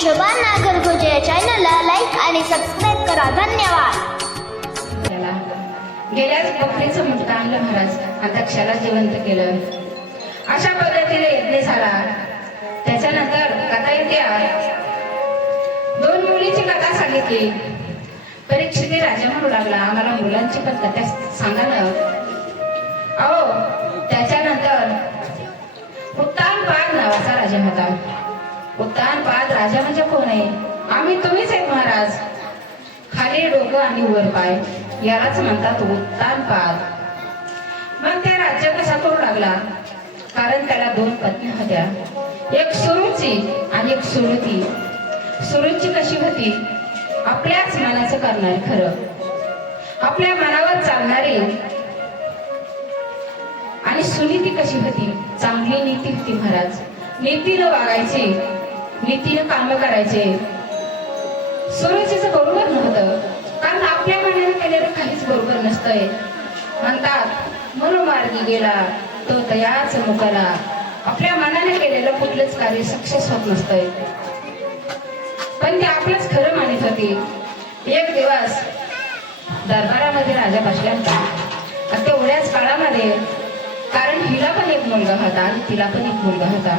शोभा नागरगोजे या चॅनलला लाईक आणि सबस्क्राईब करा. धन्यवाद. गेल्याच बकरीचं मुठा आणलं महाराज, अध्यक्षाला जिवंत केलं. अशा पद्धतीने यज्ञ झाला. त्याच्यानंतर कथा येते, दोन मुलीची कथा सांगितली. परीक्षित राजा म्हणू लागला, आम्हाला मुलांची पण कथा सांगा ना. अहो, त्याच्यानंतर उत्तानपाद नावाचा राजा होता. उत्तानपाद राजा म्हणजे कोण आहे? आम्ही तुम्हीच आहेत महाराज. खाली डोकं आणि वर पाय यालाच म्हणतात उत्तानपाद. मग त्या राज्य कसा करू लागला? कारण त्याला दोन पत्नी होत्या, एक सुरुची आणि एक सुरुती. सुरुची कशी होती? आपल्याच मनाचं करणारी, खरं आपल्या मनावर चालणारी. आणि सुनीती कशी होती? चांगली नीती होती महाराज. नीतीनं वागायची, नीतीनं काम करायचे. सुरुचीचं बरोबर नव्हतं, कारण आपल्या मनाने केलेलं काहीच बरोबर नसतंय. म्हणतात मनोमार्गी गेला तो तयाच मुकाला. आपल्या मनाने केलेलं कुठलंच कार्य सक्सेस होत नसतंय. पण ते आपलंच खरं मानित होती. एक दिवस दरबारामध्ये राजा बसला होता. तेवढ्याच काळामध्ये, कारण हिला पण एक मुलगा होता आणि तिला पण एक मुलगा होता.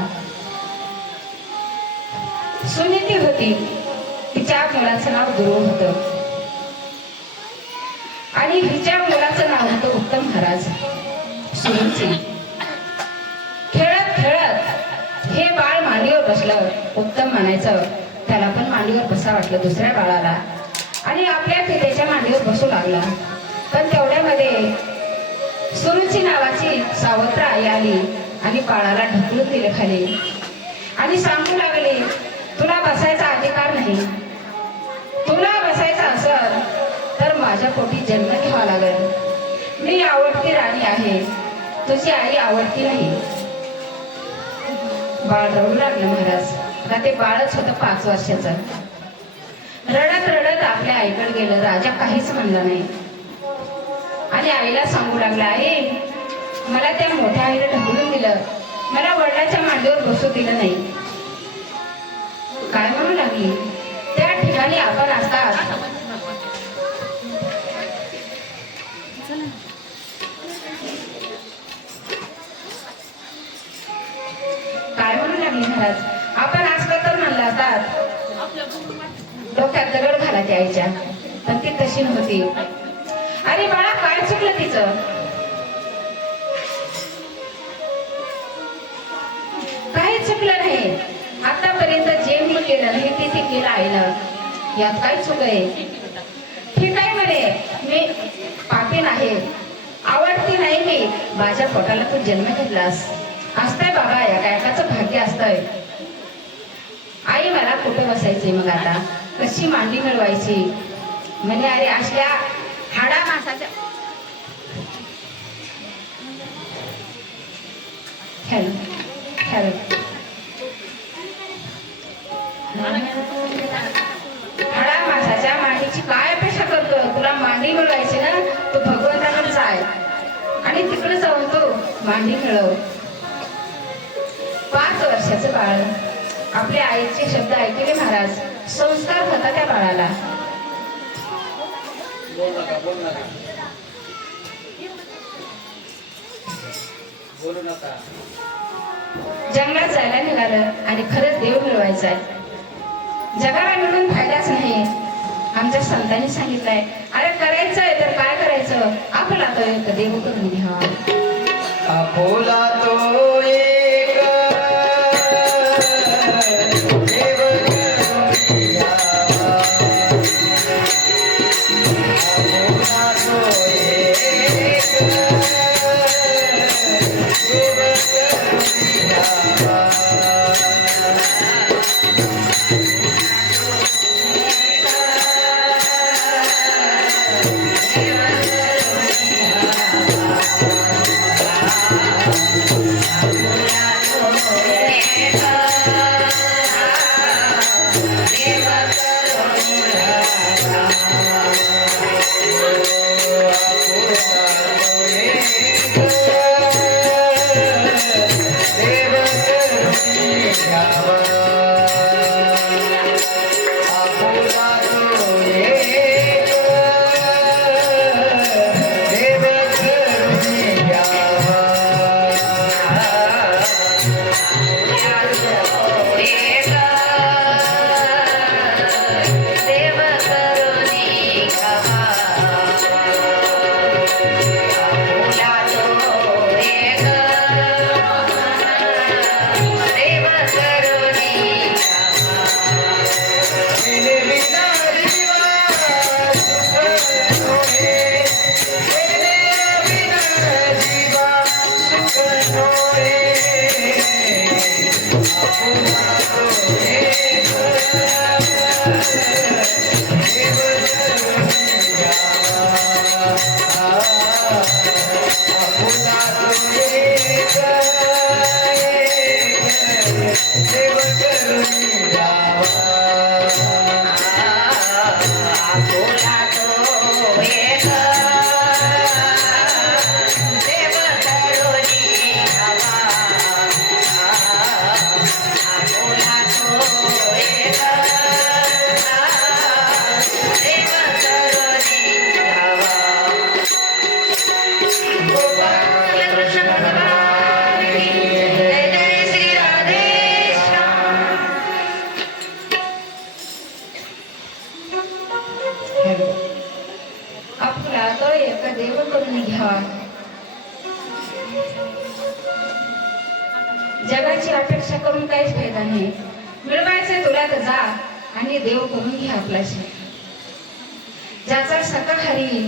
सुनीती होती, तिच्या मुलाचं नाव गुरु होतं आणि हिच्या मुलाचं नाव होतं उत्तम महाराज. सुनीती खेळत खेळत हे बाळ मांडीवर बसलं. उत्तम म्हणायचं, त्याला पण मांडीवर बसा वाटलं दुसऱ्या बाळाला, आणि आपल्या पित्याच्या मांडीवर बसू लागला. पण तेवढ्यामध्ये सुरुची नावाची सावत्र आई आली आणि बाळाला ढकलून दिले खाली आणि सांगू लागले, तुला बसायचा अधिकार नाही. तुला बसायचा असेल तर माझ्या पोटी जन्म घ्यावा लागेल. मी आवडती राणी आहे, तुझी आई आवडती नाही. बाळ रडू लागलं महाराज. आता ते बाळच होतं 5 वर्षाचं. रडत रडत आपल्या आईकडे गेलं. राजा काहीच म्हणला नाही आणि आईला सांगू लागला, आई मला त्या मोठ्या आईला ढकलून दिलं, मला वडिलाच्या मांडीवर बसू दिलं नाही. काय म्हणू लागली? त्या ठिकाणी आपण असतात. काय म्हणू लागली महाराज? आपण आजकाल तर म्हणला असतात डोक्यात दगड घाला त्या आईच्या, पण ती तशी नव्हती. अरे बाळा, काय चुकलं तिचं? काही चुकलं नाही. आतापर्यंत जे मी केलं नाही ते केलं आईनं. यात काय चूक आहे? ठीक आहे म्हणे, मी पापीण आहे, आवडती नाही मी. माझ्या पोटाला तू जन्म घेतलास. असतंय बाबा, या गायकाचं भाग्य असतंय. आई मला कुठं बसायचे मग? आता कशी मांडी मिळवायची? म्हणजे अरे असल्या हाडा मासाच्या हाडा मासाच्या मांडीची काय अपेक्षा करतो? तुला मांडी मिळवायची ना, तू भगवंताकडे जाय आणि तिकडे जाऊन तो मांडी मिळव. 5 वर्षाचं बाळ आपल्या आईचे शब्द ऐकले महाराज. संस्कार होता त्या बाळाला. जंगलात जायला निघालं आणि खरंच देव मिळवायचा आहे. जगाला मिळून फायदाच नाही. आमच्या संतांनी सांगितलंय, अरे करायचंय तर काय करायचं? आपला तो एक देव करून घ्या. आपला तो Thank you. अपेक्षा करून काहीच फायदा नाही. मिळवायचंय तुला तर जा आणि देव करून घे आपलाशी. ज्याचा शाकाहारी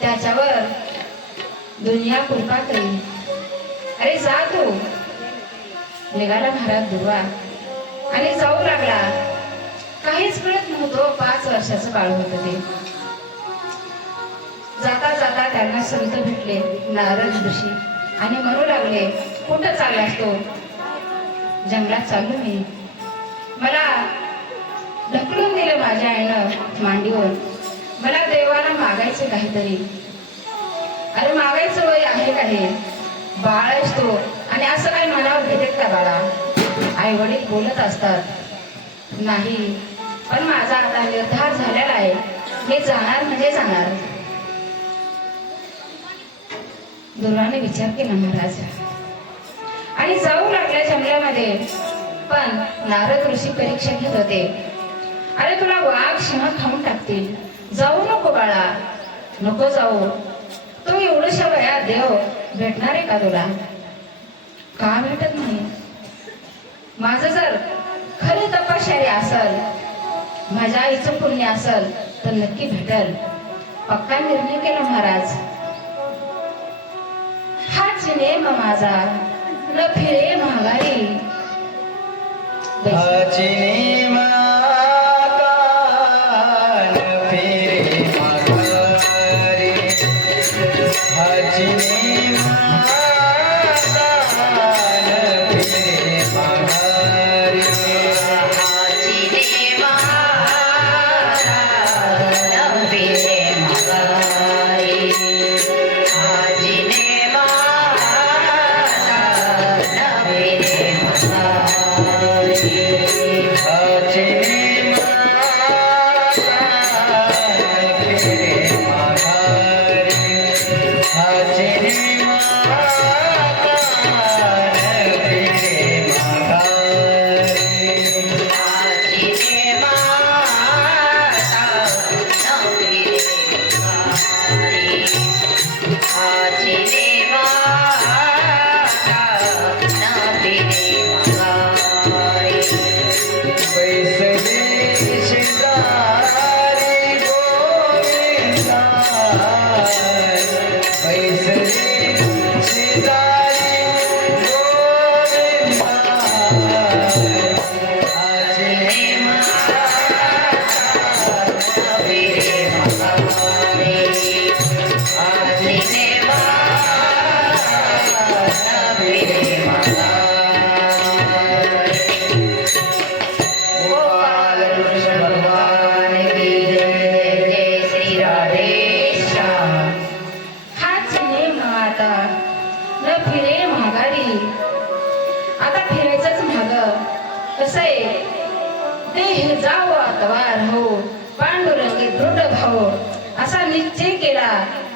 त्याच्यावर दुनिया कृपा करी. अरे जा तू. निघाला महाराज दुर्वा आणि जाऊ लागला. काहीच कळत नव्हतं. 5 वर्षाचं बाळ होतं ते. जाता जाता त्यांना संत भेटले नारद ऋषी आणि म्हणू लागले, कुठं चाललास तो? जंगलात चाललो मी. मला ढकलून दिलं माझ्या आईनं मांडीवर. मला देवाला मागायचं काहीतरी. अरे मागायचं वय आहे का हे? बाळ असतो आणि असं काही मनावर घेतात का बाळा? आई वडील बोलत असतात नाही, पण माझा आता निर्धार झालेला आहे. मी जाणार म्हणजे जाणार. दुर्वाने विचार केला महाराज आणि जाऊ लागल्या जंगलामध्ये. पण नारद ऋषी परीक्षा घेत होते. अरे तुला वाघ सिंह खाऊन टाकतील, जाऊ नको बाळा, नको जाऊ. तो एवढ्याशा वयात देव भेटणार आहे का तुला? का भेटत नाही? माझं जर खरी तपश्चर्य असल, माझ्या आईचं पुण्य असल तर नक्की भेटल. पक्का निर्णय केला महाराज. हाच नेम माझा, न फिरे माघारी. हाची नेम आता न फिरे माघारी. हाची नेम आता न फिरे माघारी. हाची नेम आता न फिरे माघारी. हाची नेम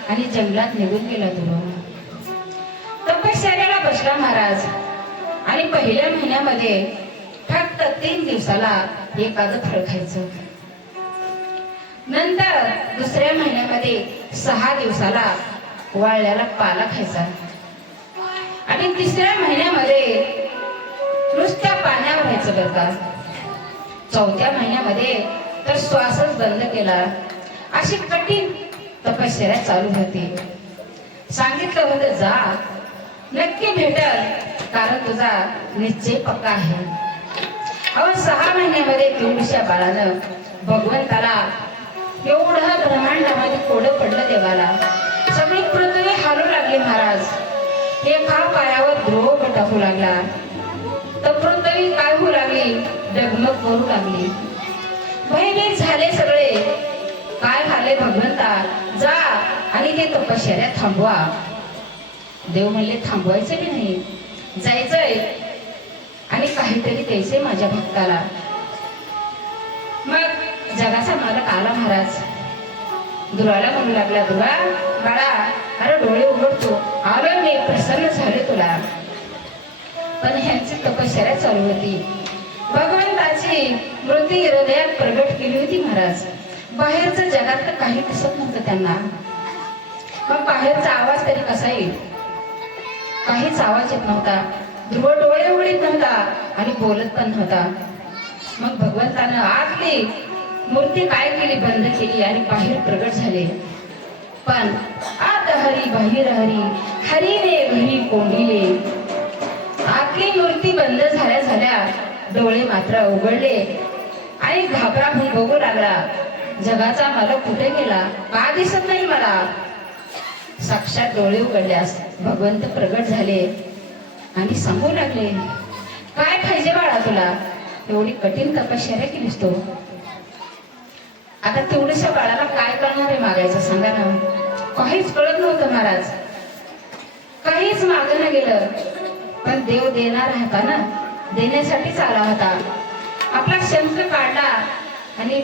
आणि जंगलात निघून गेला. तुला तपश्चर्याला बसला महाराज आणि पहिल्या महिन्यामध्ये फक्त 3 दिवसाला एखादं फळ खायचं. नंतर दुसऱ्या महिन्यामध्ये 6 दिवसाला वाळलेला पाला खायचा आणि तिसऱ्या महिन्यामध्ये नुसत्या पाण्यावर राहायचं बरं का. चौथ्या महिन्यामध्ये तर श्वासच बंद केला. अशी कठीण तपश्चर्या चालू होती. सांगितलं होतं जा, नक्की भेटल, कारण तुझा निश्चय पक्का आहे. अहो 6 महिन्यामध्ये तेवढ्या बाळानं भगवंताला एवढं ब्रह्मांडामध्ये कोडं पडलं देवाला. सगळी पृथ्वी हालू लागली महाराज. एका पायावर द्रोह टाकू लागला तर पृथ्वी काय होऊ लागली, डगमग करू लागली. भयभीत झाले सगळे. काय झाले भगवंता, जा आणि ते तपश्चर्या थांबवा. देव म्हणले थांबवायचं की नाही, जायचंय आणि काहीतरी द्यायचंय माझ्या भक्ताला. मग जगाचा मालक आला महाराज. दुराला म्हणू लागला, दुरा बाळा, अरे डोळे उघडतो, आलो मी, प्रसन्न झाले तुला. पण ह्यांची तपश्चर्या चालू होती. भगवंताची मूर्ती हृदयात प्रगट केली होती महाराज. बाहेरचं जगात काही दिसत नव्हतं त्यांना. मग बाहेरचा आवाज तरी कसा येईल? काहीच आवाज येत नव्हता. ध्रुव डोळे उघडीत नव्हता आणि बोलत पण नव्हता. मग भगवंतानं आतली मूर्ती काय केली, बंद केली आणि बाहेर प्रगट झाले. पण आत हरी बाहेर हरी, हरीने घरी कोंडिले. आतली मूर्ती बंद झाल्या झाल्या डोळे मात्र उघडले आणि घाबरा होऊन बघू लागला, जगाचा मालक कुठे गेला, का दिसत नाही मला. साक्षात डोळे उघडल्यास भगवंत प्रगट झाले आणि सांगू लागले, काय पाहिजे बाळा तुला, एवढी कठीण तपश्चर्या केलीस तू. आता तेवढ्याशा बाळाला काय कळणार आहे मागायचं, सांगा ना. काहीच कळत नव्हतं महाराज, काहीच मागणं गेलं. पण देव देणार होता ना, देण्यासाठीच आला होता. आपला शंख काढला आणि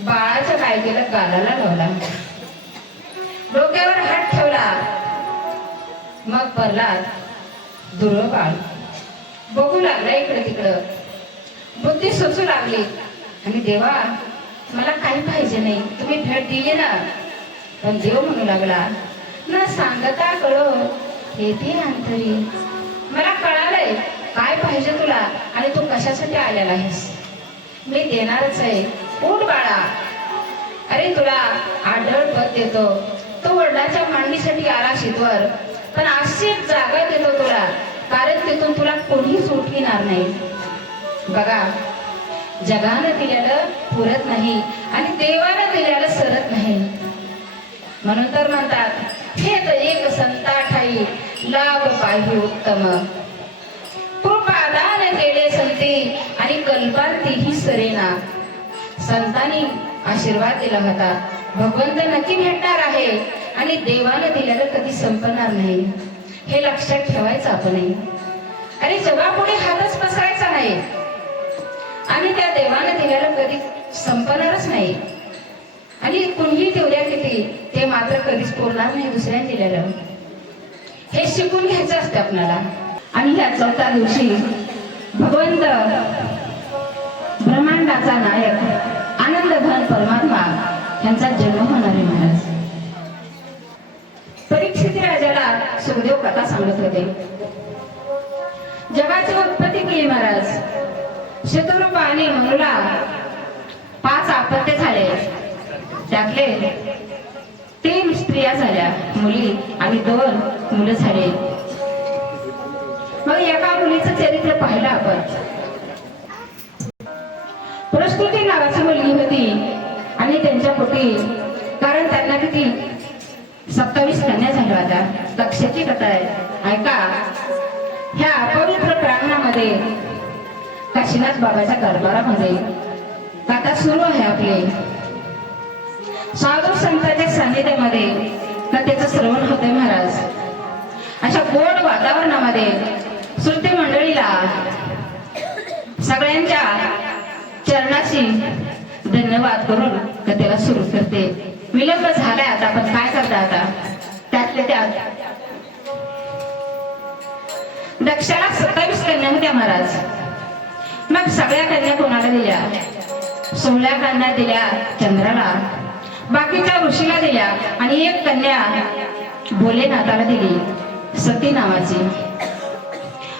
बाळाचं काय केलं, गालाला लावला, डोक्यावर हात ठेवला. मग प्रल्हाद दुर्ळ बाळ बघू लागला इकडे तिकडं, बुद्धी सुचू लागली आणि देवा मला काही पाहिजे नाही, तुम्ही भेट दिली ना. पण देव म्हणू लागला, न सांगता कळो हे ते अंतरी. मला कळालंय काय पाहिजे तुला आणि तू कशासाठी आलेला आहेस, मी देणारच आहे. उठ बाळा, अरे तुला आढळ पद देतो. तो वडिलांच्या मांडणीसाठी आला शितवर, पण अशी एक जागा देतो तुला, कारण तिथून तुला कोणीच उठविणार नाही. बघा, जगानं दिलेलं पुरत नाही आणि देवानं दिलेलं सरत नाही. म्हणून तर म्हणतात, हे तर एक संता ठाई लाभ पाहि उत्तम. कृपादान केले संती आणि कल्पांतीही सरेना. संतांनी आशीर्वाद दिला होता, भगवंत नक्की भेटणार आहे आणि देवानं दिलेलं कधी संपणार नाही, हे लक्षात ठेवायचं आपणही. आणि जगापुढे हातच पसरायचा नाही आणि त्या देवानं दिलेलं कधी संपणारच नाही. आणि कुणीही तेवढ्या किती ते मात्र कधीच पुरणार नाही दुसऱ्याने दिलेलं, हे शिकून घ्यायचं असतं आपल्याला. आणि ह्या 4थ्या दिवशी भगवंत ब्रह्मांडाचा नायक आनंदघन परमात्मा यांचा जन्म होणार आहे महाराज. परीक्षित राजाला सुखदेव कथा सांगत होते. जगाची उत्पत्ती केली महाराज. शत्रुपा आणि मनुला 5 अपत्य झाले, त्यातले 3 स्त्रिया झाल्या, मुली आणि 2 मुलं झाले. मग एका मुलीचं चरित्र पाहिलं आपण. प्रस्तुती नावाची मुलगी होती आणि त्यांच्या पोटी, कारण त्यांना किती 27 कन्या झाल्या होत्या. लक्षाची कथा आहे, ऐका. ह्या पवित्र प्रांगणामध्ये काशीनाथ बाबाच्या दरबारामध्ये कथा सुरू आहे आपले. साधू संतांच्या सानिध्यामध्ये कथेचं श्रवण होते महाराज. अशा गोड वातावरणामध्ये श्रुती मंडळीला सगळ्यांच्या चरणाशी धन्यवाद करून कथेला सुरू करते. विलंब झालाय आता, पण काय करता आता. त्यातल्या त्यात दक्षाला 27 कन्या होत्या महाराज. मग सगळ्या कन्या कोणाला दिल्या, 16 कन्या दिल्या चंद्राला, बाकीच्या ऋषीला दिल्या आणि एक कन्या भोलेनाथाला दिली, सती नावाची.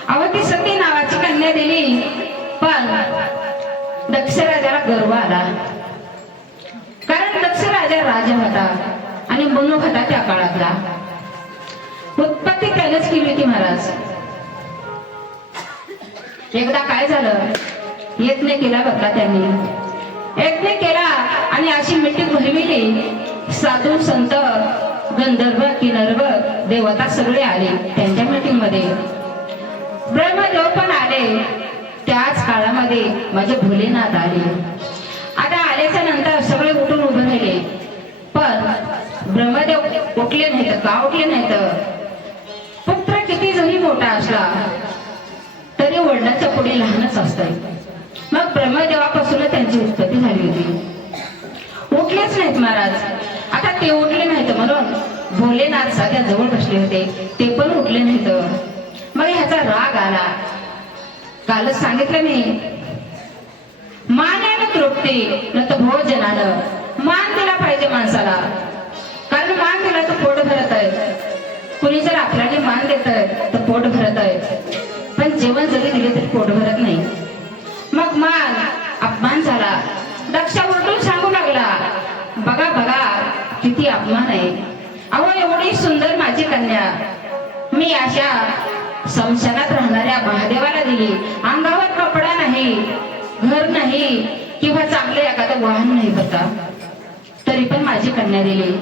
अहो ती सती नावाची कन्या दिली, पण दक्ष राजाला गर्व आला, कारण दक्ष राजा राजा होता आणि मनु होता त्या काळातला. उत्पत्ती त्यानेच केली होती महाराज. एकदा काय झालं, यज्ञ केला बघा त्यांनी. यज्ञ केला आणि अशी मिटिंग भरविली. साधू संत गंधर्व किन्नर देवता सगळे आले त्यांच्या मीटिंग मध्ये. ब्रह्मदेव पण आले. त्याच काळामध्ये माझे भोलेनाथ आले. आता आल्याच्या नंतर सगळे उठून उभे राहिले, पण ब्रह्मदेव उठले नाहीत. का उठले नाहीत? पुत्र किती जरी मोठा असला तरी वडिलांच्या पुढे लहानच असतंय. मग ब्रह्मदेवापासून त्यांची उत्पत्ती झाली होती. उठलेच नाहीत महाराज. आता ते उठले नाहीत म्हणून भोलेनाथ सगळ्या जवळ बसले होते, ते पण उठले नाहीत. मग ह्याचा राग आला. कालच सांगितलं मी, मानेनं तृप्ती न तर भोजनानं. मान दिला पाहिजे माणसाला, कारण मान दिला तर पोट भरत आहे. कुणी जर आपल्याला मान देत आहे तर पोट भरत आहे. पण पण जेवण जरी दिले तरी पोट भरत नाही. मग मान अपमान झाला. दक्ष उलटून सांगू लागला, बघा बघा किती अपमान आहे. अहो एवढी सुंदर माझी कन्या मी अशा समशानात राहणाऱ्या महादेवाला दिली. अंगावर कपडा नाही, घर नाही, किंवा चांगलं एखादं वाहन नाही होता, तरी पण माझी कन्या दिली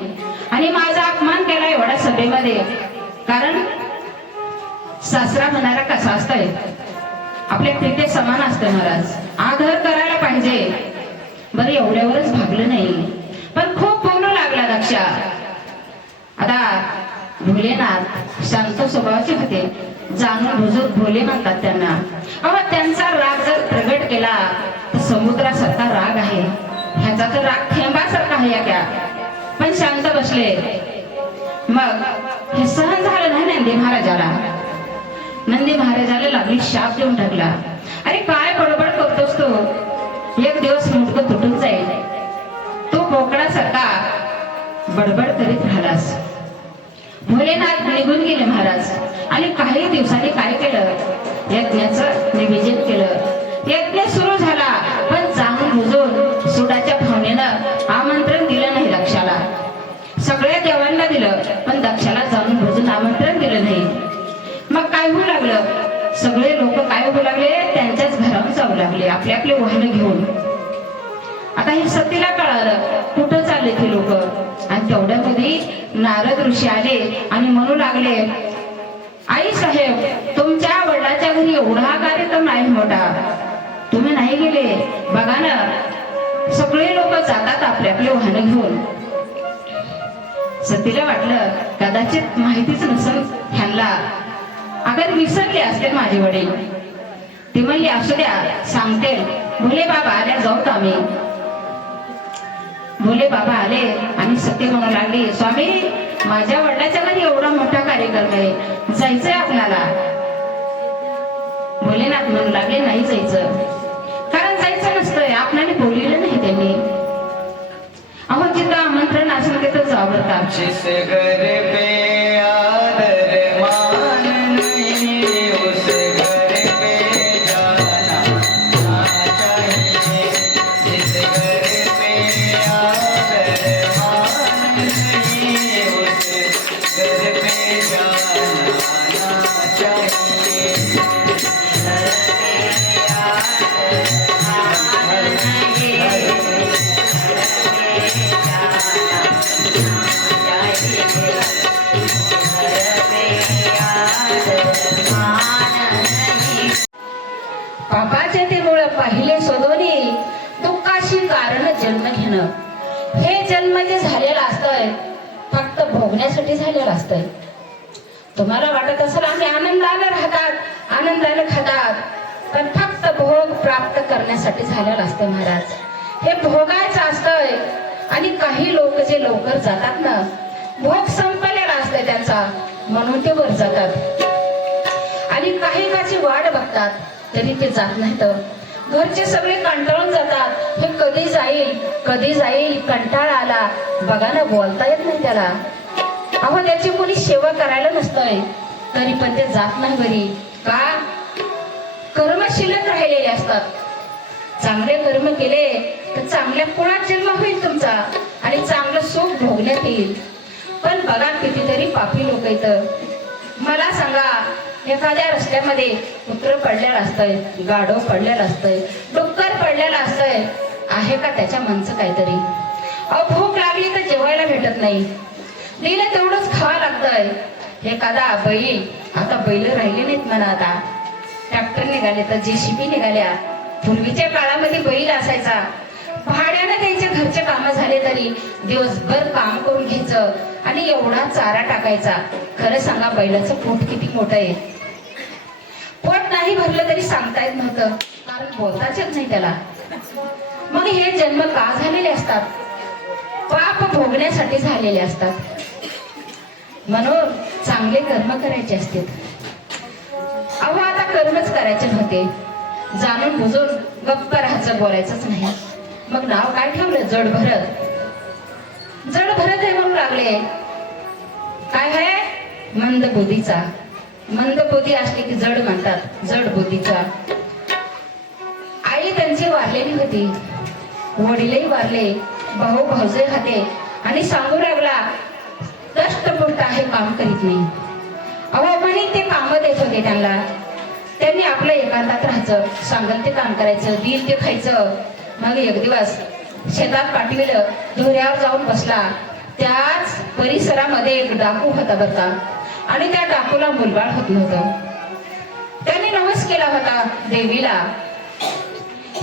आणि माझा अपमान केला एवढ्या सभेमध्ये. कारण सासरा म्हणारा कसा असतंय, आपल्या प्रीते समान असतं महाराज. आदर करायला पाहिजे. बरं एवढ्यावरच भागलं नाही, पण खूप बोलू लागला दक्षा. आता भोलेनाथ शांत स्वभावाचे होते, जाणून बुजून भोले म्हणतात त्यांना. अहो त्यांचा राग जर प्रगट केला तर समुद्रासारखा राग आहे, ह्याचा तर राग थेंबासारखा आहे या क्या. पण शांत बसले. मग हे सहन झालं नाही नंदी महाराजाला. नंदी महाराजाला लागली शाप देऊन टाकला. अरे काय बडबड करतोस तू, एक दिवस मुंडकं तुटून जाईल. तू बोकडासारखा बडबड करीत राहिलास. भोलेनाथ निघून गेले महाराज आणि काही दिवसांनी काय केलं, यज्ञाचं निवेदन केलं. यज्ञ सुरू झाला, पण जाणून बुजून सुडाच्या भावनेनं आमंत्रण दिलं नाही दक्षाला. सगळ्या देवांना दिलं, पण दक्षाला जाणून बुजून आमंत्रण दिलं नाही. मग काय होऊ लागलं, सगळे लोक काय होऊ लागले, त्यांच्याच घरावर जाऊ लागले आपले आपले वाहन घेऊन. आता हे सतीला कळालं कुठं चालले ते लोक. आणि तेवढ्यामध्ये नारद ऋषी आले आणि म्हणू लागले, आई साहेब तुमच्या वडिलाच्या घरी एवढा कार्यक्रम नाही मोठा, तुम्ही नाही गेले. बघा ना सगळे लोक जातात आपले आपले वाहन घेऊन. सतीला वाटलं कदाचित माहितीच नसेल ह्यांना, अगर विसरले असते माझे वडील. ती म्हणली असू द्या सांगते. भोले बाबा आल्या जाऊत आम्ही. भोले बाबा आले आणि सती म्हणू लागली, स्वामी माझ्या वडिलाच्या घरी एवढा मोठा कार्यक्रम आहे, जायचंय आपल्याला. भोलेनाथ म्हणू लागले नाही जायचं, कारण जायचं नसतंय, आपल्याला बोललेलं नाही त्यांनी. अहो जिथं आमंत्रण असेल तिथं जावं का. जिस घर पे आदर मान नहीं उस घर पे जाना चाहिए. जिस घर पे आदर मान नहीं उस घर पे जाना चाहिए. पापाचे ते मूळ पाहिले शोधोनी, दुःखाशी कारण जन्म घेणं. हे जन्म जे झालेलं असतंय फक्त भोगण्यासाठी झालेलं असतंय. तुम्हाला वाटत असेल आम्ही आनंदाने राहतात, आनंदाने खातात, पण फक्त भोग प्राप्त करण्यासाठी झालेलं असतं महाराज. हे भोगायचं असतंय. आणि काही लोक जे लवकर जातात ना, भोग संपलेला असतंय त्यांचा, म्हणून ते वर जातात. आणि काही काची वाट बघतात तरी ते जात नाहीत. घरचे सगळे कंटाळून जातात, हे कधी जाईल कधी जाईल, कंटाळा आला. बघा ना बोलता येत नाही त्याला. अहो त्याची कोणी सेवा करायला नसतंय तरी पण ते जात नाही बरी. का? कर्म शिल्लक राहिलेले असतात. चांगले कर्म केले तर चांगल्या कुळात जन्म होईल तुमचा आणि चांगलं सुख भोगण्यात येईल. पण बघा कितीतरी पापी लोक येतं. मला सांगा एखाद्या रस्त्यामध्ये कुत्र पडलेलं असतंय, गाढव पडलेलं असतंय, डुक्कर पडलेलं असतंय, आहे का त्याच्या मनचं काहीतरी? अहो भूक लागली तर जेवायला भेटत नाही, दिलं तेवढंच खावं लागतंय. एखादा बैल, आता बैल राहिले नाहीत म्हणा, आता ट्रॅक्टर निघाले तर JCB निघाल्या. पूर्वीच्या काळामध्ये बैल असायचा, भाड्यानं त्यांच्या घरचे काम झाले तरी दिवसभर काम करून घ्यायचं आणि एवढा चारा टाकायचा. खरं सांगा बैलाचं पोट किती मोठं आहे. पोट नाही भरलं तरी सांगता येत नव्हतं, कारण बोलताच येत नाही त्याला. मग हे जन्म का झालेले असतात? पाप भोगण्यासाठी झालेले असतात. म्हणून चांगले कर्म करायचे असतात. अहो आता कर्मच करायचे नव्हते, जाणून बुजून गप्प राहायचं, बोलायचंच नाही. मग नाव काय ठेवलं? जड भरत. जड भरत हे म्हणून लागले. काय आहे? मंद बुद्धीचा. मंद बुद्धी असली की जड म्हणतात, जड बुद्धीचा. आई त्यांची वारलेली होती, वडीलही वारले, भाऊ भाऊजे होते आणि सांगू लागला दष्टपुष्ट आहे, काम करीत नाही. अहो म्हणे ते काम देत होते त्यांना. त्यांनी आपलं एकांतात राहायचं, सांगल ते काम करायचं, दिल ते खायचं. मग एक दिवस शेतात पाठविलं, धुऱ्यावर जाऊन बसला. त्याच परिसरामध्ये एक डाकू होता बरं का, आणि त्या डाकूला मुलबाळ होत नव्हतं. त्याने नवस केला होता देवीला,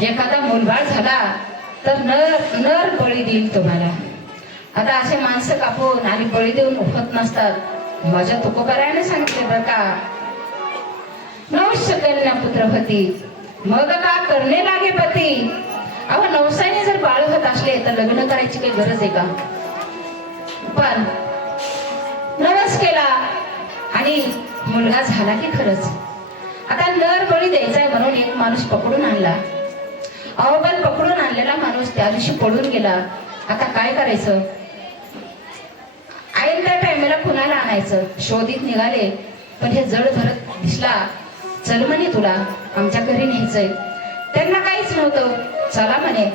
एखादा मुलबाळ झाला तर नर बळी देईल तुम्हाला. आता असे माणसं कापून आणि बळी देऊन उठत नसतात. माझ्या तुकोबारायाने सांगितले बरं का, नवस कन्या पुत्र होती, मग का करणे लागे पती. अहो नवसाने जर बाळ होत असले तर लग्न करायची काही गरज आहे का. पण नवस केला आणि मुलगा झाला की खरंच. आता नर बळी द्यायचा आहे म्हणून एक माणूस पकडून आणला. अहो पण पकडून आणलेला माणूस त्या दिवशी पडून गेला. आता काय करायचं. ऐन त्या टायमाला कुणाला आणायचं, शोधित निघाले. पण हे जड भरत दिसला. चल म्हणे तुला आमच्या घरी न्यायचंय. त्यांना काहीच नव्हतं, चला म्हणे.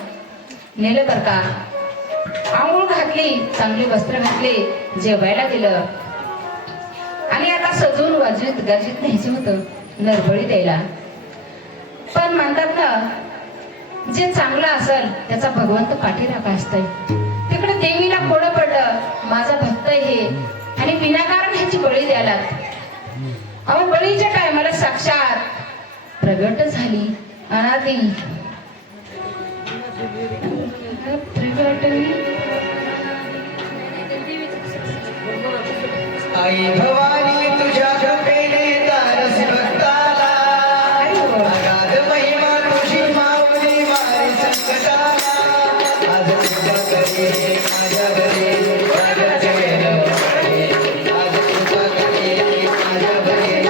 नेलं बर का, आंघोळ घातली, चांगली वस्त्र घातली, जेवायला दिलं आणि आता सजून वाजवीत गाजीत न्यायचं होतं नरबळी द्यायला. पण म्हणतात ना, जे चांगलं असेल त्याचा भगवंत पाठीराखा असतंय. तिकडे देवीला कोडं पडलं, माझा भक्त हे, आणि विनाकारण ह्याची बळी द्यायला. अहो बळीच्या टायमाला साक्षात प्रगट झाली अनादी प्रगट. आई भवानी तुझ्या कृपेने तारस भक्ताला, अगाध महिमा तुझी माऊली मारी संकटाला. आज तुझ्या करी माझ्या घरी राजाचे वेळ पडले, आज तुझ्या करी माझ्या घरी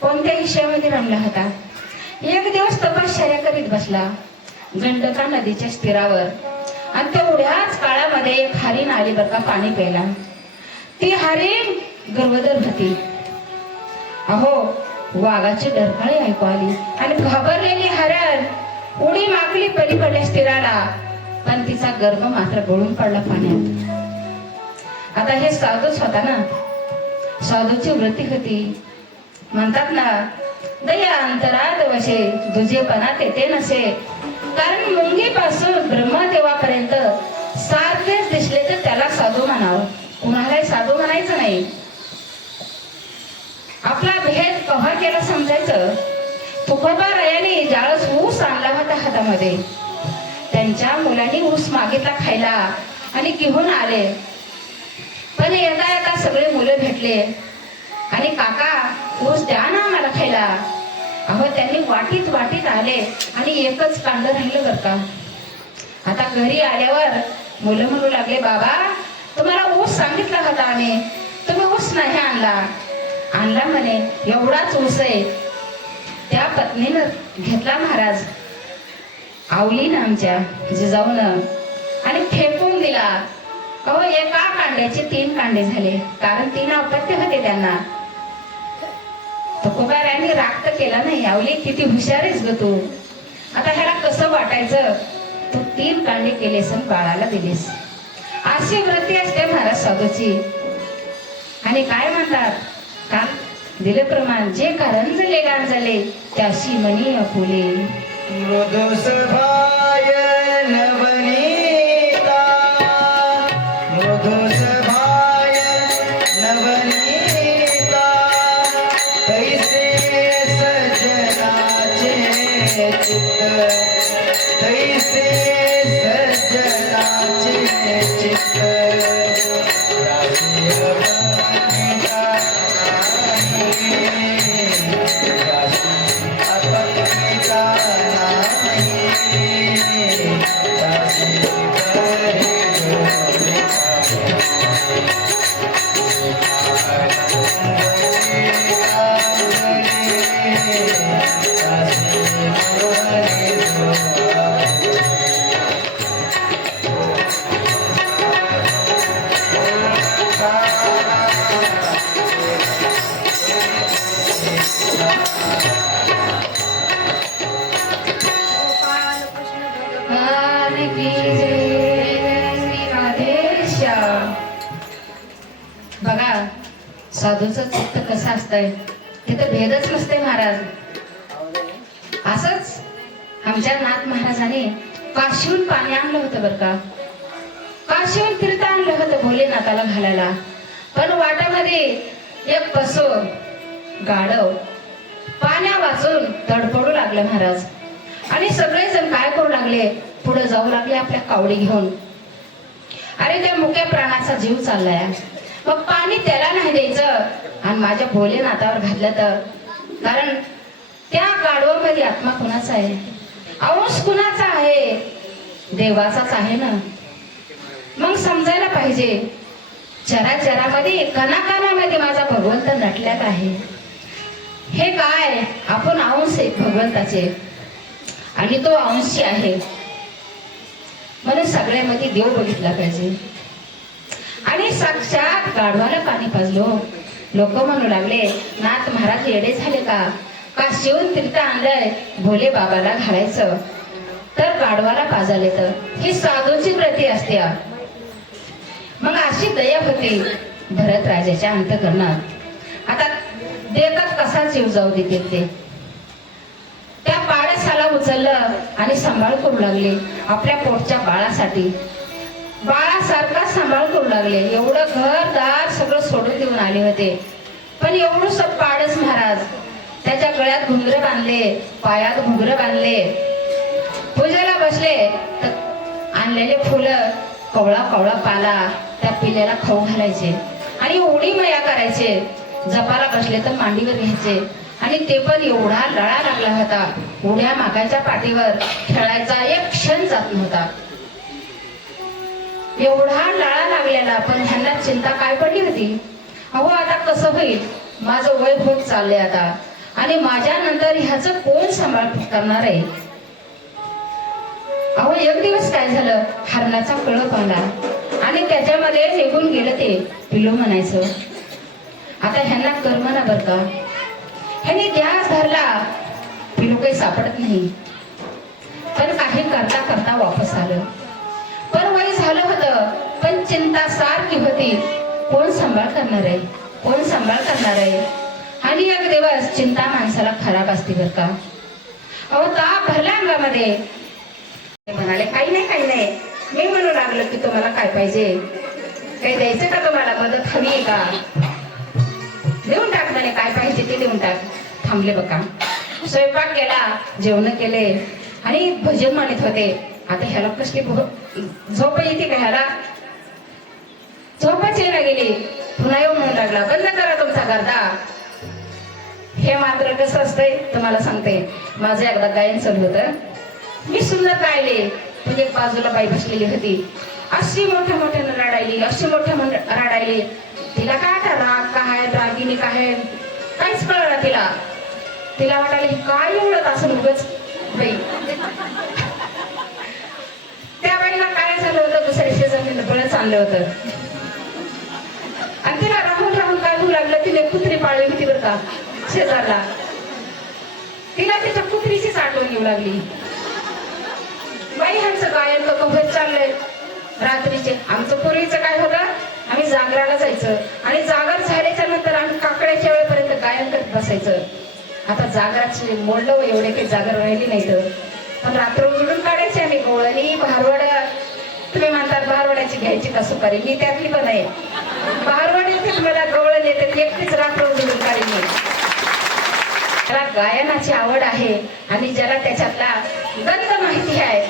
कोणत्या विषयामध्ये रमला होता. एक दिवस तपश्चर्या करीत बसला गंडका नदीच्या तीरावर आणि तेवढ्याच काळामध्ये एक हरीण आली बरं का पाणी प्यायला. ती हरीण गर्वदर होती. अहो वाघाची डरकाळी ऐकू आली आणि घाबरलेली हरण उडी मारली पलीकडल्या तीराला, पण तिचा गर्भ मात्र गळून पडला पाण्यात. आता हे साधूच होता ना, साधूची वृत्ती होती. म्हणतात ना, दया अंतरात वशे दुजेपणा तेथे नसे. कारण मुंगीपासून ब्रह्मदेवापर्यंत सारखेच दिसले तर त्याला साधू म्हणावं, कुणालाही साधू म्हणायचं नाही. आपला भेद कव्हा केला समजायचं. तुकोबारायांनी ज्यावेळेस ऊस आणला होता हातामध्ये, त्यांच्या मुलांनी ऊस मागितला खायला आणि घेऊन आले. पण येता येता सगळे मुलं भेटले आणि काका ऊस द्या ना आम्हाला खायला. अहो त्यांनी वाटीत वाटीत आले आणि एकच कांड राहिलं बरं का. आता घरी आल्यावर मुलं म्हणू लागले, बाबा तुम्हाला ऊस सांगितला होता आम्ही, तुम्ही ऊस नाही आणला म्हणे. एवढाच ऊस आहे. त्या पत्नीनं घेतला महाराज आवलीनं आमच्या जिजाऊनं आणि फेकून दिला. अहो एका कांड्याचे 3 कांडे झाले, कारण 3 अपत्य होते त्यांना. तुकोबारायांनी राग तर केला नाही, आवली किती हुशार आहेस ग तू, आता ह्याला कसं वाटायचं, तू 3 कांडे केलेस आणि बाळाला दिलेस. अशी वृत्ती असते महाराज साधूची. आणि काय म्हणतात, काल दिले प्रमाण, जे करंजले गांजले त्याशी मनी अपुले. मृदु सभाय नवनीता, मृदु सभाय नवनीता, तैसे सजनाचे चित्त, तैसे सजनाचे चित्त. राशी अपत्नीचा नाही, राशी अपत्नीचा नाही, राशी बघा साधूचं चित्त कसं असतंय, तिथं भेदच नसते महाराज. असंच आमच्या नाथ महाराजांनी काशीहून पाणी आणलं होतं बरं का. काशीहून तीर्थ आणलं होतं भोलेनाथाला घालायला. पण वाटामध्ये एक पशु गाढव पाण्या वाचून तडफडू लागलं महाराज. आणि सगळेजण काय करू लागले, पुढे जाऊ लागले आपल्या कावडी घेऊन. अरे त्या मुक्या प्राणाचा जीव चाललाय, मग पाणी त्याला नाही द्यायचं आणि माझ्या भोलेनाथावर घातलं तर. कारण त्या गाढवामध्ये आत्मा कुणाचा आहे, अंश कुणाचा आहे, देवाचाच आहे ना. मग समजायला पाहिजे, चराचरामध्ये कणाकणामध्ये माझा भगवंत नटल्यात आहे. हे काय, आपण अंश आहे भगवंताचे आणि तो अंशी आहे, म्हणून सगळ्यामध्ये देव बघितला पाहिजे. आणि साक्षात गाढवाला पाणी पाजलो. लोक म्हणू लागले, नाथ महाराज येडे झाले का, काशीहून तीर्थ आणलंय भोले बाबाला घालायचं तर गाढवाला पाजाले. तर ही साधूची प्रती असते. मग अशी दया होती भरत राजाच्या अंतःकरणात. आता देतात कसा जीव जाऊ देतील ते. त्या पाडसाला उचललं आणि सांभाळ करू लागले आपल्या पोटच्या बाळासाठी. बाळासारखा सांभाळ करू लागले. एवढं घरदार सगळं सोडून देऊन आले होते. पण एवढं सब पाडस महाराज त्याच्या गळ्यात घुंगरं बांधले, पायात घुंगरं बांधले. पूजेला बसले तर आणलेले फुलं, कवळा कवळा पाला त्या पिल्याला खाऊ घालायचे आणि उडी मया करायचे. जपाला बसले तर मांडीवर घ्यायचे आणि ते पण एवढा लळा लागला होता. उड्या मागायच्या पाठीवर खेळायचा एक क्षण जात नव्हता. एवढा लळा लागलेला. पण ह्यांना चिंता काय पडली होती, अहो आता कसं होईल, माझं वय होत चाललंय आता, आणि माझ्या नंतर ह्याचं कोण सांभाळ करणार आहे. अहो एक दिवस काय झालं, हरणाचा कळप आला आणि त्याच्यामध्ये निघून गेलं ते पिल्लू म्हणायचं. आता ह्यांना कर्मना बर का, ह्याने गॅस धरला, पिल्लू काही सापडत नाही. पण काही करता करता वापस आलं. पण वय झालं होतं, पण चिंता सारखी होती, कोण सांभाळ करणार आहे, कोण सांभाळ करणार आहे. आणि एक दिवस चिंता माणसाला खराब असते बर का. अहो ताप भरला अंगामध्ये. ते म्हणाले काही नाही काही नाही. मी म्हणू लागलो की तुम्हाला काय पाहिजे, काही द्यायचं का, तुम्हाला मदत हवी आहे का, देऊन टाक म्हणे, काय पाहिजे ते देऊन टाक. थांबले बघा, स्वयंपाक केला, जेवण केले आणि भजन म्हणत होते. आता ह्याला कसली झोप येते का, ह्याला झोपच येणं गेली. पुन्हा येऊन म्हणू लागला बंद करा तुमचा गर्दा. हे मात्र कसं असतंय तुम्हाला सांगते. माझं एकदा गायन चालू होतं, मी सुंदर गायले, म्हणजे एक बाजूला बाई बसलेली होती. अशी मोठ्या मोठ्यानं रडायली, अशी मोठ्या रडायली. तिला काय आता राग काय, रागिनी काय, काहीच कळलं तिला. तिला वाटायला काय एवढं असं उगच बाई. त्या बाईला काय झालं होतं, दुसऱ्या शेजारी बळच आणलं होतं. आणि तिला राहून राहून काय होऊ लागलं, तिने कुत्री पाळली होती बरं का शेजारला. तिला तिच्या कुत्रीचीच आठवण येऊ लागली. बाई ह्यांचं गायन होत चाललंय रात्रीचे. आमचं पूर्वीचं काय होतं, आम्ही जागराला जायचं आणि जागर झाल्याच्या नंतर आम्ही काकड्याच्या वेळेपर्यंत गायन करत बसायचं. आता जागराचे मोडलं एवढे काही जागर राहिली नाही तर, पण रात्र उजडून काढायचे आम्ही. गोळणी भारवड, तुम्ही म्हणतात भारवड्याची घ्यायची का सुपारी, मी त्यातली पण आहे. भारवड येते मला, गवळण येते, एकटीच रात्र उजडून काढीन मी. त्याला गायनाची आवड आहे आणि ज्याला त्याच्यातला गंध माहिती आहे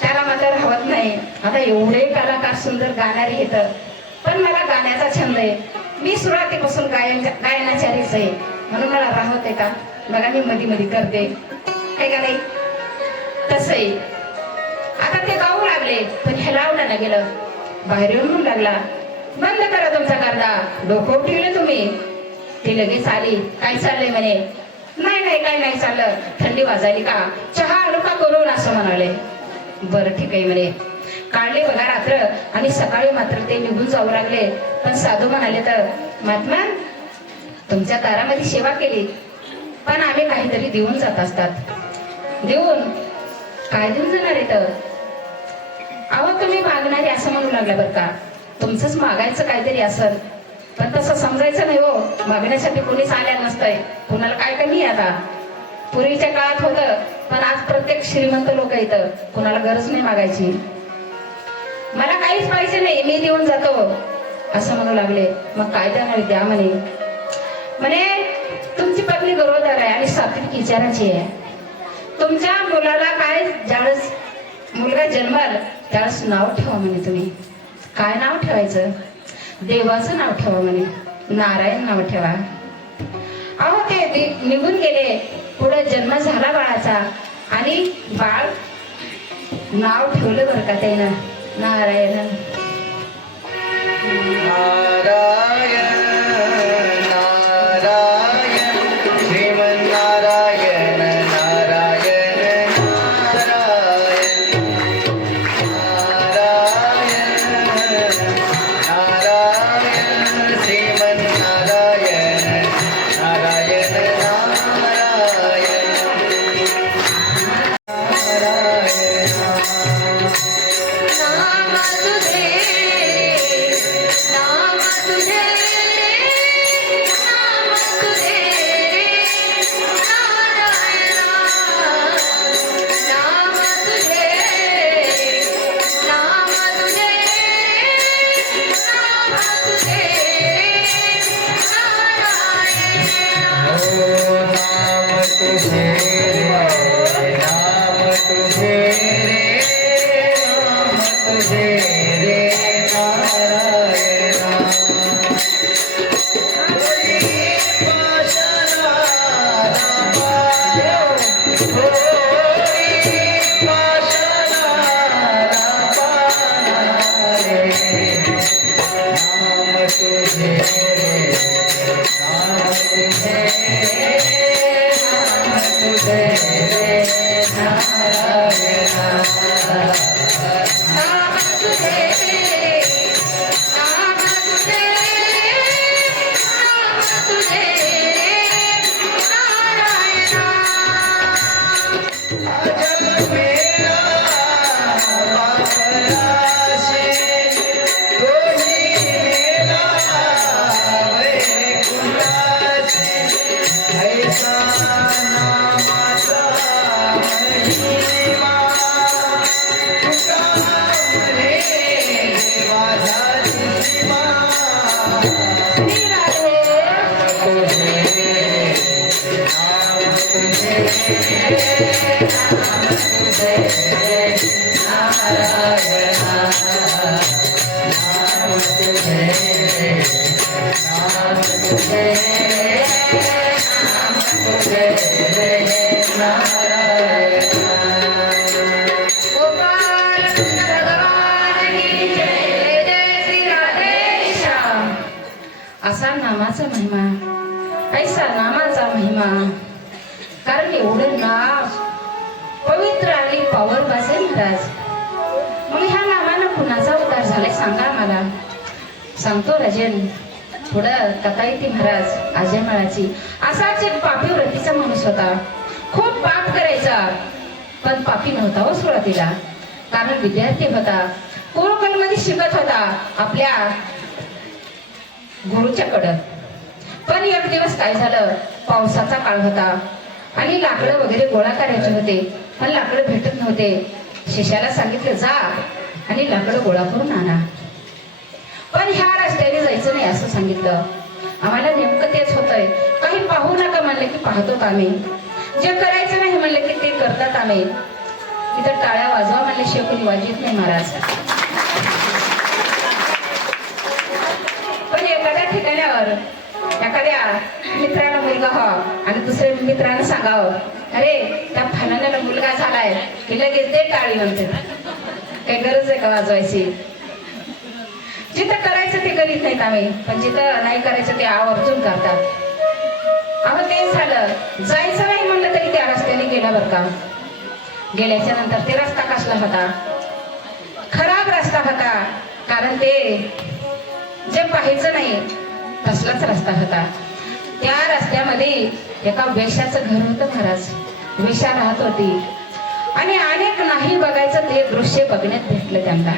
त्याला मात्र राहत नाही. आता एवढे कलाकार सुंदर गाणारे येतं, पण मला गाण्याचा छंद आहे. मी सुरुवातीपासून गायनाचारीच आहे, म्हणून मला राहत आहे का बघा, मी मध्ये मध्ये करते काय का नाही. तसंही आता ते गाऊ लागले, पण ह्याला आवडा ना गेलं. बाहेर येऊन म्हणू लागला बंद करा तुमचा गर्दा, डोकं उठवले तुम्ही. ती लगेच आली, काय चाललंय म्हणे. नाही नाही काय नाही चाललं, थंडी वाजायली का, चहा आणू का करून, असं म्हणाले. बरं ठीक आहे म्हणे. काढले बघा रात्र आणि सकाळी मात्र ते निघून जाऊ लागले. पण साधू म्हणाले तर महात्मा तुमच्या दारामध्ये सेवा केली, पण आम्ही काहीतरी देऊन जात असतात. देऊन काय देऊन जाणार आहे तर, अहो तुम्ही मागणारे असं म्हणू लागला बरं का, तुमचंच मागायचं काहीतरी असं. पण तसं समजायचं नाही हो, मागण्यासाठी कोणीच आल्या नसतंय, कुणाला काय कमी आहे. आता पूर्वीच्या काळात होतं, पण आज प्रत्येक श्रीमंत लोक येतं, कुणाला गरज नाही मागायची. मला काहीच पाहिजे नाही, मी देऊन जातो असं म्हणू लागले. मग काय देणार, द्या म्हणे. म्हणे तुमची पत्नी गरोदर आहे आणि सात्विक विचाराची आहे. तुमच्या मुलाला काय ज्यावेळेस मुलगा जन्माल त्यावेळेस नाव ठेवा म्हणे. तुम्ही काय नाव ठेवायचं, देवाचं नाव ठेवा म्हणे, नारायण नाव ठेवा. अहो ते निघून गेले. पुढे जन्म झाला बाळाचा आणि बाळ नाव ठेवलं बरं का त्यानं, नारायण. नारायण नारायण श्रीमन्नारायण नारायण नारायण नारायण श्रीमन्नारायण नारायण तुझे तुझे नारायणा. आज मेरा वापराशे तोही नेला वैकुंठाचे. ऐसा नामाचा महिमा तुका म्हणे माझा सीमा. गोपाल कृष्ण भगवान की जय. जय श्री राधेश्याम. असा नामाचा महिमा, ऐसा नामाचा महिमा. कारण एवढं नाव पवित्र आणि पावरबाज आहे महाराज. मग ह्या नामानं कुणाचा उद्धार झालाय सांगा मला. सांगतो राजन. पुढं कथा येते महाराज अजयमाळाची. असाच एक पापी व्रतीचा माणूस होता. खूप पाप करायचा, पण पापी नव्हता हो सुरुवातीला. कारण विद्यार्थी होता, गुरुकुलमध्ये शिकत होता आपल्या गुरुच्याकडं. पण एक दिवस काय झालं, पावसाचा काळ होता आणि लाकडं वगैरे गोळा करायचे होते, पण लाकडं भेटत नव्हते. शिष्याला सांगितलं जा आणि लाकडं गोळा करून आणा. पण ह्या रस्त्याने जायचं नाही असं सांगितलं. आम्हाला नेमकं तेच होतंय. काही पाहू नका म्हणलं की पाहतो आम्ही, जे करायचं नाही म्हणलं की ते करतात आम्ही. इथं टाळ्या वाजवा म्हणले शेकोली वाजवीत नाही महाराज. पण एखाद्या ठिकाणावर एखाद्या मित्राला मुलगा व्हावा आणि दुसऱ्या मित्रानं सांगावं अरे त्या फलाण्याला मुलगा झालाय की लगेच ते टाळी म्हणते. काही गरज आहे का वाजवायची. जिथं करायचं ते करीत नाहीत आम्ही, पण जिथं नाही करायचं ते आवर्जून करतात. अहो ते झालं, जायचं नाही म्हणलं तरी त्या रस्त्याने गेला बरं का. गेल्याच्या नंतर ते रस्ता कसला होता, खराब रस्ता होता. कारण ते जे पाहायचं नाही तसलाच रस्ता होता. त्या रस्त्यामध्ये एका वेश्याचं घर होतं महाराज. वेश्या राहत होती आणि अनेक नाही बघायचं ते दृश्य बघण्यात भेटलं त्यांना.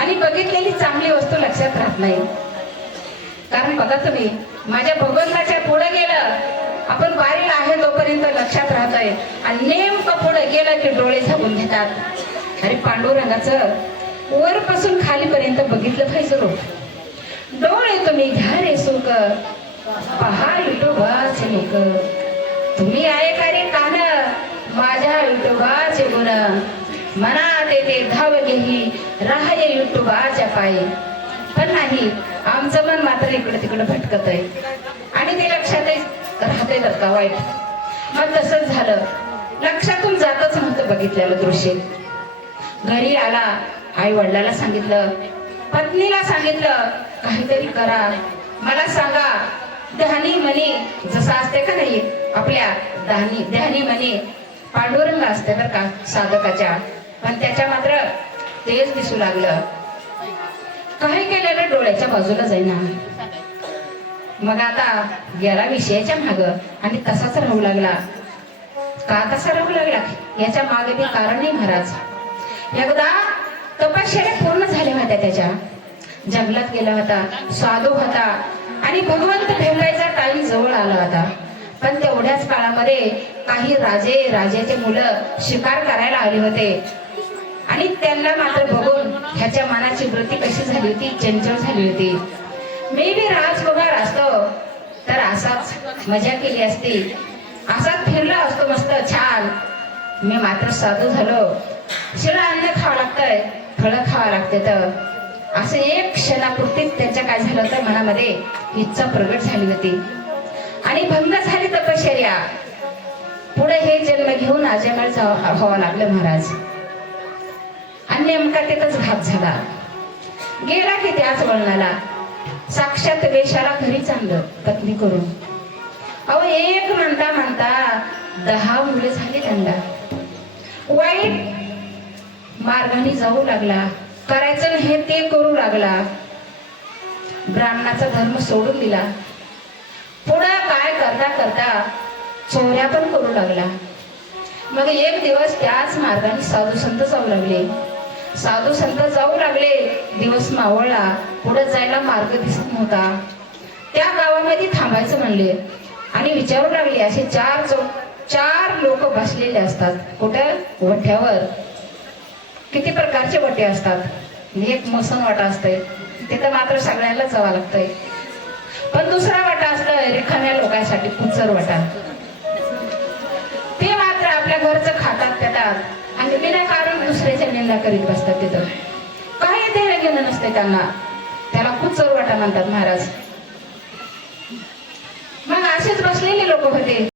आणि बघितलेली चांगली वस्तू लक्षात राहत नाही. कारण बघा तुम्ही, माझ्या भगवंताच्या पुढे गेलं आपण बारीला आहे तोपर्यंत लक्षात राहतंय आणि नेमकं पुढे गेलं की डोळे झाकून घेतात. अरे पांडुरंगाचं वरपासून खालीपर्यंत बघितलं पाहिजे रोड. डोळे तुम्ही घ्या रे सुख पहा विठोबाचे लोक. तुम्ही आहे का रे कान माझ्या विठोबाचे गुण. मनात येते धाव घेही राहाय विठोबाच्या पायी. पण नाही, आमचं मन मात्र इकडे तिकडे भटकत आहे आणि ते लक्षातही राहतंय बरं का वाईट. मग तसंच झालं, लक्षातून जातच नव्हतं बघितलेलं दृश्य. घरी आला, आई वडिलाला सांगितलं, पत्नीला सांगितलं काहीतरी करा, मला सांगा. ध्यानी मनी जसं असते का नाही आपल्या ध्यानी मनी पांडुरंग असते बरं का साधकाच्या, पण त्याच्या मात्र तेच दिसू लागलं. काही केलेलं डोळ्याच्या बाजूला जाईना. मग आता गेला विषयाच्या माग आणि तसाच राहू लागला. का तसा राहू लागला याच्या मागे ते कारण नाही महाराज. एकदा तपश्चर्या पूर्ण झाल्या होत्या त्याच्या. जंगलात गेला होता, साधू होता आणि भगवंत भेटायचा टाइम जवळ आला होता. पण तेवढ्याच काळामध्ये काही राजाचे मुलं शिकार करायला आले होते आणि त्यांना मात्र बघून ह्याच्या मनाची वृत्ती कशी झाली होती, चंचल झाली होती. मी बी राजकुमार असतो तर असाच मजा केली असती, असाच फिरला असतो मस्त छान. मी मात्र साधू झालो, शिळा अन्न खावं लागतंय, फळं खावं लागते. तर असं एक क्षणापुरतीच त्यांच्या काय झालं तर मनामध्ये इच्छा प्रगट झाली होती आणि भंग झाली तपश्चर्या. पुढे हे जन्म घेऊन अजयमाळ व्हावं लागलं महाराज. आणि नेमका तिथंच घात झाला. गेला की त्याच वळणाला साक्षात वेशाला घरीच आणलं पत्नी करून. अहो एक म्हणता म्हणता 10 मुले झाली त्यांना. वाईट मार्गाने जाऊ लागला, करायचं हे ते करू लागला. ब्राह्मणाचा धर्म सोडून दिला करता चोऱ्या पण करू लागला. मग एक दिवस त्याच मार्गाने साधू संत जाऊ लागले. साधू संत जाऊ लागले, दिवस मावळला, पुढे जायला मार्ग दिसत नव्हता. त्या गावामध्ये थांबायचं म्हणले आणि विचारू लागले. असे चार लोक बसलेले असतात. कुठं? वठ्यावर. किती प्रकारचे वटे असतात. एक मसन वाटा असतंय, तिथं मात्र सगळ्यांना जावं लागतंय. पण दुसरा वाटा असतोय रिकाम्या लोकांसाठी, कुचर वाटा. ते मात्र आपल्या घरचं खातात पितात आणि विनाकारण दुसऱ्याच्या निंदा करीत बसतात. तिथं काही देणं घेणं नसते त्यांना. त्याला कुचर वाटा म्हणतात महाराज. मग असेच बसलेले लोक होते.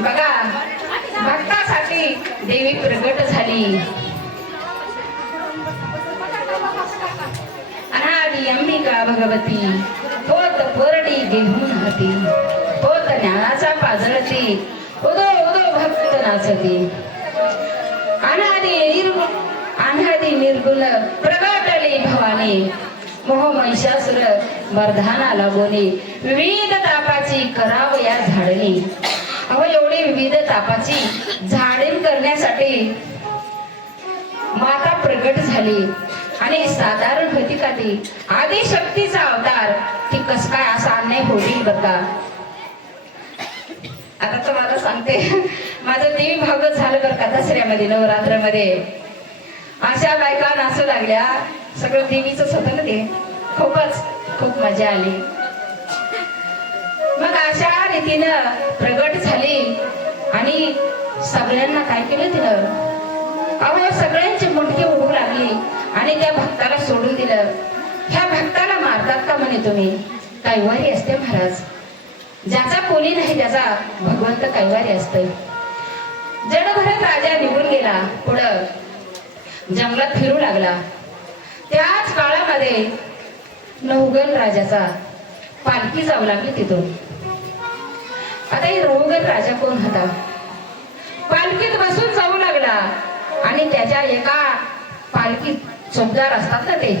बघा, भक्तासाठी देवी प्रगट झाली. अनादी अंबिका भगवती पोत पोरडी घेऊन होती. पोत ज्ञानाचा पाजळती, उदो उदो भक्त नाचती. अनादी निर्गुण प्रगटली भवानी. मोह महिषासुर मर्धानाला बोली. विविध तापाची कराव या झाडणी. अहो, एवढी विविध तापाची झाडण करण्यासाठी माता प्रगट झाली. आणि साधारण होती का ती? आदिशक्तीचा अवतार. ती कस काय असा अन्याय होईल बघा. आता तुम्हाला सांगते, माझं देवी भागवत झालं बरं का. दसऱ्यामध्ये नवरात्रमध्ये अशा बायका नाचू लागल्या. सगळं देवीच होतं ना ते. खूप मजा आली. मग अशा रीतीनं प्रगट झाली आणि सगळ्यांना काय केलं तिनं? अहो, सगळं केलं, ह्या भक्ताला मारतात का म्हणे तुम्ही? कैवारी असते महाराज, ज्याचा कोणी नाही त्याचा भगवंत कैवारी असतोय. जडभरत राजा निघून गेला, पुढं जंगलात फिरू लागला. त्याच काळामध्ये नवगण राजाचा पालखी जाऊ लागली तिथून. आता ही नवगण राजा कोण होता? पालखीत बसून जाऊ लागला आणि त्याच्या एका पालखीत चौकदार असतात ना, ते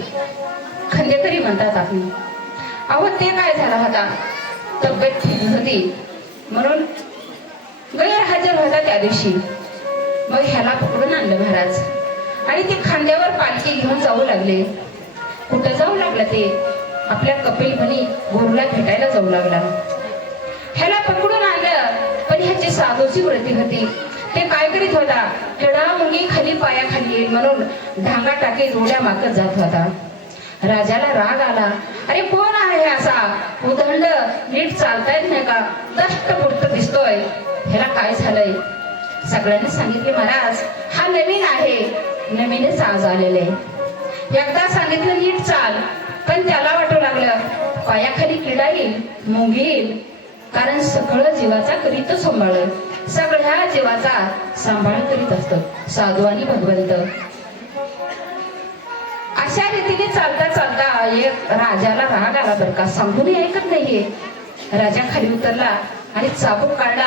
खंडेकरी म्हणतात आपण. अहो ते काय झाला होता, तब्येत ठीक होती म्हणून गैरहजर होता त्या दिवशी. मग ह्याला पकडून आणलं महाराज आणि ते खांद्यावर पालखी घेऊन जाऊ लागले. कुठं जाऊ लागला? ते आपल्या कपिल म्हणी गुरुला भेटायला जाऊ लागला. ह्याला पकडून आणलं, पण ह्याची साधूची वृत्ती होती. ते काय करीत होता? कडा मुंगी खाली पायाखाली येईल म्हणून ढांगा टाकी जोड्या मागत जात होता. राजाला राग आला. अरे कोण आहे असा उदंड, नीट चालता येत नाही का, दष्टपुष्ट दिसतोय, ह्याला काय झालंय? सगळ्यांनी सांगितले महाराज हा नवीन आहे, नवीनच आज आलेले. एकदा सांगितलं नीट चाल, पण त्याला वाटू लागलं पायाखाली किडा येईल, मुंगी येईल, कारण सगळं जीवाचा करीत सांभाळ, सगळ्या जीवाचा सांभाळ करीत असत साधू आणि भगवंत. अशा रीतीने चालता चालता एक राजाला राग आला बरं का, सांगूनही ऐकत नाहीये. राजा खाली उतरला आणि चाबूक काढला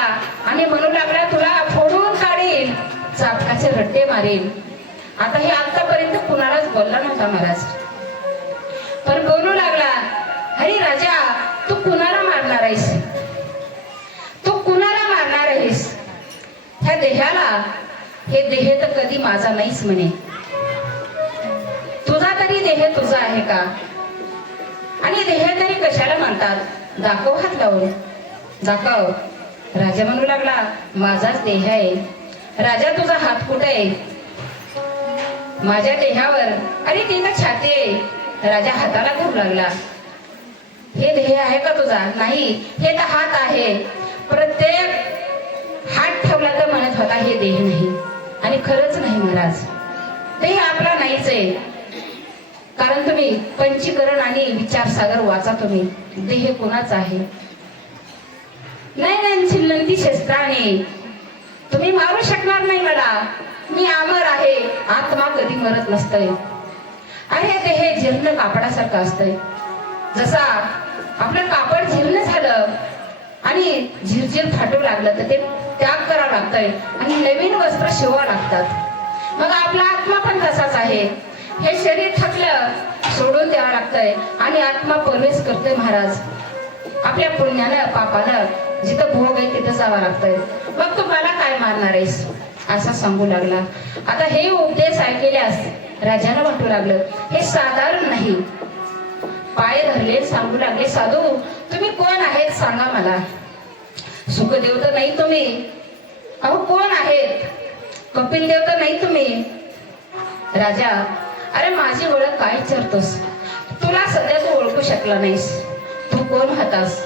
आणि म्हणू लागला तुला फोडून काढील, चाबकाचे रट्टे मारेल. आता हे आतापर्यंत कुणालाच बोलला नव्हता महाराज, पण बोलू लागला, अरे राजा तू कुणाला मारणार आहेस? तू कुणाला मारणार आहेस? ह्या देहाला, हे देह तर कधी माझा नाहीच म्हणे, तुझा तरी देह तुझा आहे का? आणि देह तरी कशाला म्हणतात? दाखव हात लावून, दाखव. राजा म्हणू लागला माझाच देह आहे. राजा तुझा हात कुठे आहे? माझ्या देहावर. अरे ती तर छाती आहे. राजा हाताला धरू लागला. हे देह आहे का तुझा? नाही, हे तर हात आहे. प्रत्येक हात ठेवला तर म्हणत होता हे देह नाही, आणि खरंच नाही महाराज, देह आपला नाहीच आहे. कारण तुम्ही पंचीकरण आणि विचारसागर वाचा, तुम्ही देह कोणाचा आहे? नाही छिन्नंती शस्त्राने तुम्ही मारू शकणार नाही मला, मी अमर आहे, आत्मा कधी मरत नसतंय. अरे देह जीर्ण कापडासारखं असतंय. जसा आपलं कापड जीर्ण झालं आणि झिरझिर फाटू लागलं तर ते त्याग करावं लागतंय आणि नवीन वस्त्र शिवावं लागतात. मग आपला आत्मा पण तसाच आहे. हे शरीर थकलं, सोडून द्यावं लागतंय आणि आत्मा प्रवेश करतोय महाराज. आपल्या पुण्यानं पापानं जिथं भोग आहे तिथं जावं लागतंय. मग तू मला काय मारणार आहेस असा सांगू लागला. आता हे उपदेश ऐकल्यास राजाला वाटू लागलं हे साधारण नाही. पाय धरले, सांगू लागले, साधू तुम्ही कोण आहेत सांगा मला. सुखदेव तर नाही तुम्ही. अहो कोण आहेत? कपिल देव तर नाही तुम्ही. राजा अरे माझी ओळख काय विचारतोस? तुला सध्या तू ओळखू शकला नाहीस. तू कोण होतास?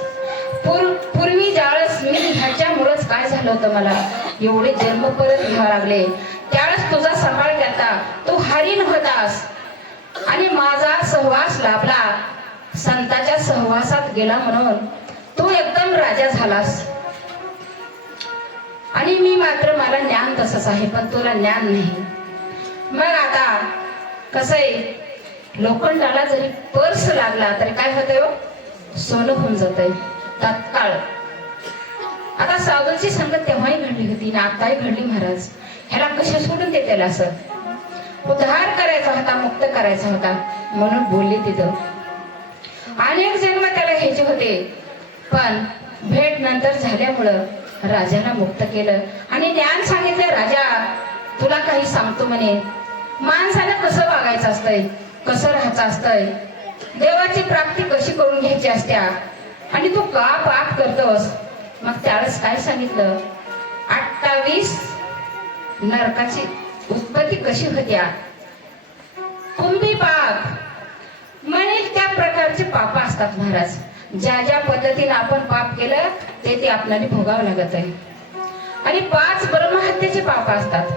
पूर्वी ज्यावेळेस मी ह्याच्यामुळेच काय झालं होतं, मला एवढे जन्म परत घ्यावे लागले, त्यावेळेस तुझा सांभाळ करता तू हरिण होतास आणि माझा सहवास लाभला, संतांच्या सहवासात गेला म्हणून तू एकदम राजा झालास. आणि मी मात्र मला ज्ञान तसंच आहे, पण तुला ज्ञान नाही. मग आता कसं आहे, लोखंडाला जरी पर्स लागला तरी काय होतंय, सोनं होऊन जातंय तात्काळ. आता साधूची संगत तेव्हाही घडली होती ना आताही घडली महाराज. ह्याला कशा सोडून देते? असं उद्धार करायचा होता, मुक्त करायचा होता म्हणून बोलली तिथं. अनेक जन्म त्याला घ्यायचे होते, पण भेट नंतर झाल्यामुळं राजाला मुक्त केलं आणि ज्ञान सांगितलं. राजा तुला काही सांगतो म्हणे, माणसाला कसं वागायचं असतंय, कसं राहायचं असतंय, देवाची प्राप्ती कशी करून घ्यायची असत्या, आणि तू का पाप करतोस? मग त्यावेळेस काय सांगितलं, 28 नरकाची उत्पत्ती कशी होत्या, कुंभी पाप म्हणे त्या प्रकारचे पाप असतात महाराज. ज्या ज्या पद्धतीने आपण पाप केलं ते आपल्याला भोगावं लागत आहे. आणि 5 ब्रह्महत्येचे पाप असतात.